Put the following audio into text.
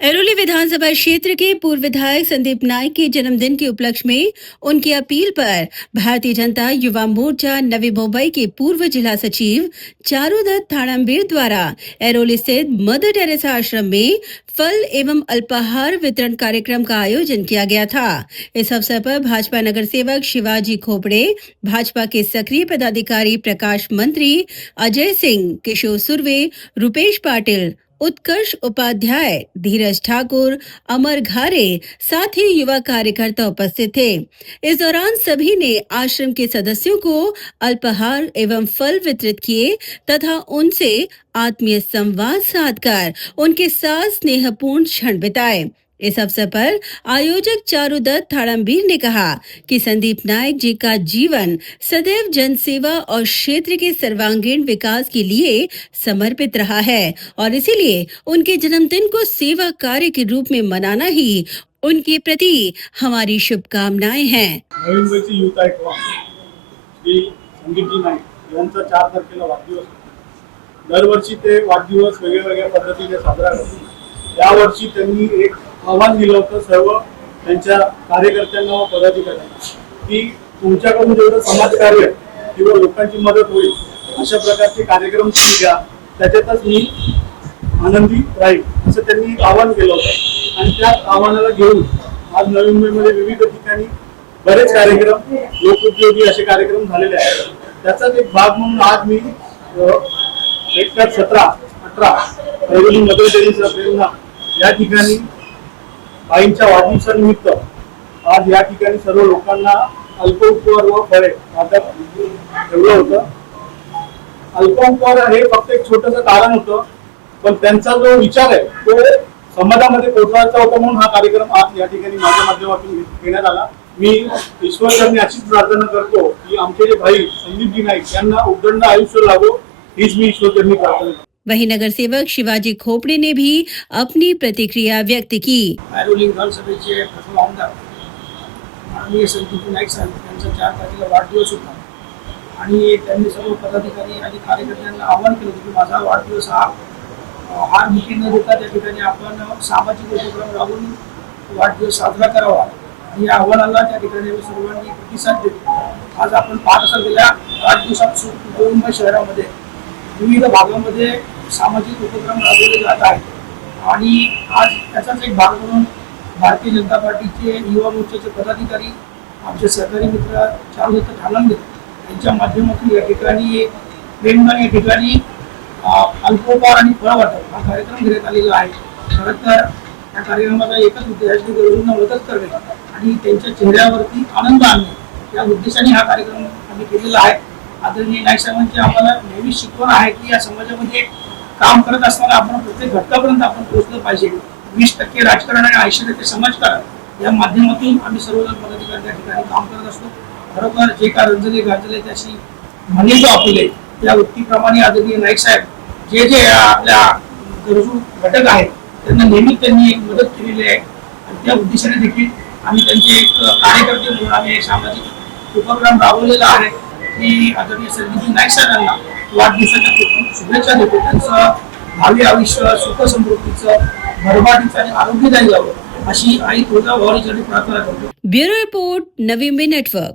ऐरोली विधानसभा क्षेत्र के पूर्व विधायक संदीप नाइक के जन्मदिन के उपलक्ष्य में उनकी अपील पर भारतीय जनता युवा मोर्चा नवी मुंबई के पूर्व जिला सचिव चारुदत्त थाड़ांबीर द्वारा ऐरोली स्थित मदर टेरेसा आश्रम में फल एवं अल्पाहार वितरण कार्यक्रम का आयोजन किया गया था। इस अवसर पर भाजपा नगर सेवक शिवाजी खोपड़े, भाजपा के सक्रिय पदाधिकारी प्रकाश मंत्री अजय सिंह, किशोर सुर्वे, रुपेश पाटिल, उत्कर्ष उपाध्याय, धीरज ठाकुर, अमर घारे, साथ ही युवा कार्यकर्ता उपस्थित थे। इस दौरान सभी ने आश्रम के सदस्यों को अल्पाहार एवं फल वितरित किए तथा उनसे आत्मीय संवाद साधकर उनके साथ स्नेहपूर्ण क्षण बिताए। इस अवसर पर आयोजक चारुदत्त थाड़ांबीर ने कहा कि संदीप नाइक जी का जीवन सदैव जनसेवा और क्षेत्र के सर्वांगीण विकास के लिए समर्पित रहा है और इसीलिए उनके जन्मदिन को सेवा कार्य के रूप में मनाना ही उनके प्रति हमारी शुभकामनाएं हैं। नवी मुंबईचे युथ आयकॉन श्री संदीपजी नाईक यांचा 4 तारखेला वाढदिवस होता। दरवर्षी ते वाढदिवस वेगवेगळ्या पद्धतीने साजरा करतात। यावर्षी त्यांनी एक आव्हान दिलं होतं सर्व त्यांच्या कार्यकर्त्यांना व पदाधिकाऱ्यांना की तुमच्याकडून जेवढं समाजकार्य किंवा लोकांची मदत होईल अशा प्रकारचे कार्यक्रम तुम्ही घ्या, त्याच्यातच मी आनंदी राहील असं त्यांनी एक आवाहन केलं होतं। आणि त्या आव्हानाला घेऊन आज नवी मुंबईमध्ये विविध ठिकाणी बरेच कार्यक्रम लोकोपयोगी असे कार्यक्रम झालेले आहेत। त्याचाच एक भाग म्हणून आज मी सेक्टर 17-18 ऐरोली मदर टेरेसा प्रेरणा या ठिकाणी आईंच्या वाढदिवसानिमित्त आज या ठिकाणी सर्व लोकांना अल्पोपहार व फळे वाटप ठेवलं होतं। अल्पोपहार हे फक्त एक छोटंसं कारण होतं, पण त्यांचा जो विचार आहे तो समाजामध्ये पोहोचवायचा होता म्हणून हा कार्यक्रम आज या ठिकाणी माझ्या माध्यमातून घेण्यात आला। मी ईश्वरचरणी अशीच प्रार्थना करतो की आमचे जे भाई संदीपजी नाईक यांना उदंड आयुष्य लाभो, हीच मी ईश्वरचरणी प्रार्थना करतो। वहीं नगर सेवक शिवाजी खोपड़े ने भी अपनी प्रतिक्रिया व्यक्त की। ऐरोली विधानसभेचे प्रथम आमदार माननीय संदीप नाईक साहेब यांचा 4 तारखेला वाढदिवस होता आणि त्यांनी सर्व पदाधिकारी आणि कार्यकर्त्यांना आवाहन केलं की माझा वाढदिवस हा मिठी न देता त्या ठिकाणी आपण सामाजिक उपक्रम राबवून वाढदिवस साजरा करावा। आणि या आव्हानाला त्या ठिकाणी सर्वांनी प्रतिसाद देतो। आज आपण पाहत असाल गेल्या 8 दिवसापासून मुंबई शहरामध्ये विविध भागामध्ये सामाजिक उपक्रम राबवले जात आहेत आणि आज त्याचाच एक भाग म्हणून भारतीय जनता पार्टीचे युवा मोर्चाचे पदाधिकारी आमचे सहकारी मित्र चारुदत्त थाड़ांबीर यांच्या माध्यमातून या ठिकाणी प्रेमदान या ठिकाणी अल्पोपहार आणि फळ वाटप हा कार्यक्रम घेण्यात आलेला आहे। खरं तर या कार्यक्रमाचा एकच उद्देश आहे की गरजूंना मदत करणे आणि त्यांच्या चेहऱ्यावरती आनंद आणणे या उद्देशाने हा कार्यक्रम आम्ही केलेला आहे। आदरणीय नाईक साहेबांची आम्हाला नेहमी शिकवण आहे की या समाजामध्ये काम करत असताना आपण प्रत्येक घटकापर्यंत आपण पोहोचलं पाहिजे। 20% राजकारण आणि 80% समाजकारण या माध्यमातून आम्ही सर्वजण पदाधिकारी त्या ठिकाणी काम करत असतो। खरोखर जे का रंजले गाजले त्याची म्हणे जो आपले या वृत्तीप्रमाणे आदरणीय नाईक साहेब जे आपल्या गरजू घटक आहेत त्यांना नेहमी त्यांनी मदत केलेली आहे आणि त्या उद्देशाने देखील आम्ही त्यांचे एक कार्यकर्ते म्हणून आम्ही एक सामाजिक उपक्रम राबवलेला आहे की आदरणीय संदीप नाईक साहेबांना वाढदिवसाच्या खूप शुभेच्छा देतो। त्यांचं भावी आयुष्य सुख समृद्धीचं भरभराटीचं आणि आरोग्यदायी जावं अशी आई तुळजाभवानीसाठी प्रार्थना करतो। Bureau report, Navi Mumbai network.